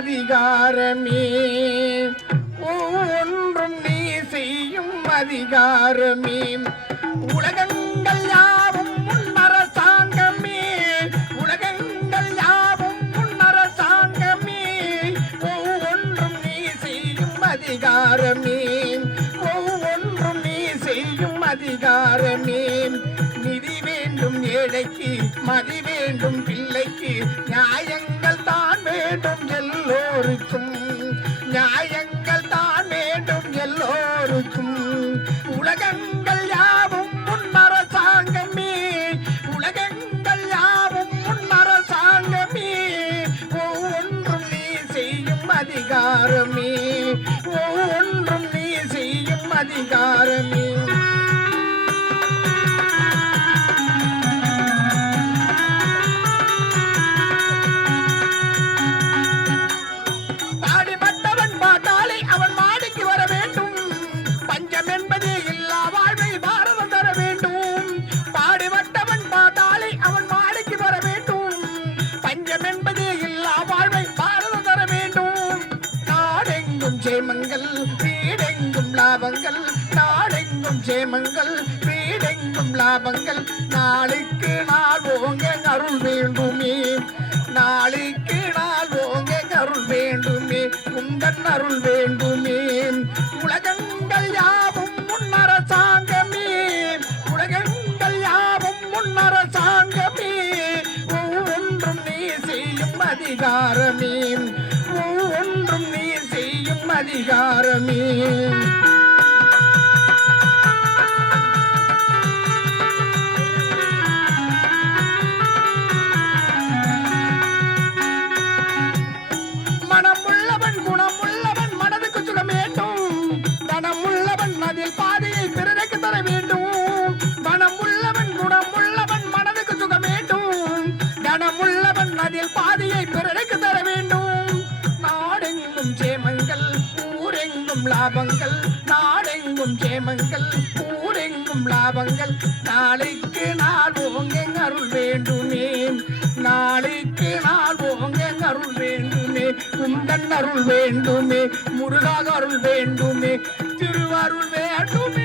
அதிகாரமே. ஒன்றும் நீ செய்யும் அதிகாரமே. உலகங்கள் யாவும் முன்னரசாங்கமே உலகங்கள் யாவும் முன்னரசாங்கமே ஒவ்வொன்றும் நீ செய்யும் அதிகாரமே. ஒவ்வொன்றும் நீ செய்யும் அதிகாரமே. நிதி வேண்டும் ஏழைக்கு மதி வேண்டும் பிள்ளைக்கு நியாயங்கள் தான் வேண்டும் எல்லோருக்கும் உலகங்கள் யாவும் முன்னரசாங்கமே உலகங்கள் யாவும் முன்னரசாங்கமே ஒவ்வொன்றும் நீ செய்யும் அதிகாரமே. ஒவ்வொன்றும் நீ செய்யும் அதிகாரமே. பஞ்சம் என்பதே இல்லா வாழ்வை பாரதம் தர வேண்டும். பாடிப்பட்டவன் பார்த்தாலே அவன் மாடிக்கு வர வேண்டும். பஞ்சம் என்பதே இல்லா வாழ்வை பாரதம் தர வேண்டும். நாடெங்கும் ஜெயமங்கள் வீடெங்கும் லாபங்கள். நாடெங்கும் ஜெயமங்கள் வீடெங்கும் லாபங்கள். நாளைக்கு நாள் ஓங்க அருள் வேண்டுமே. நாளைக்கு நாள் ஓங்க அருள் வேண்டுமே. உங்கள் அருள் வேண்டுமே. உலகங்கள் யாவும் முன்னரசாங்கமே. உலகங்கள் யாவும் முன்னரசாங்கமே. ஒவ்வொன்றும் நீ செய்யும் அதிகாரமே. ஒவ்வொன்றும் நீ செய்யும் அதிகாரமே. உள்ளவன் அதில் பாதியை பிறருக்கு தர வேண்டும். நாடெங்கும் சேமங்கள் ஊரெங்கும் லாபங்கள். நாடெங்கும் சேமங்கள் ஊரெங்கும் லாபங்கள். நாளைக்கு நாள் ஓங்க அருள் வேண்டுமே. நாளைக்கு நாள் ஓங்க அருள் வேண்டுமே. குந்தன் அருள் வேண்டுமே. முருகாக அருள் வேண்டுமே. திருவருள் வேண்டுமே.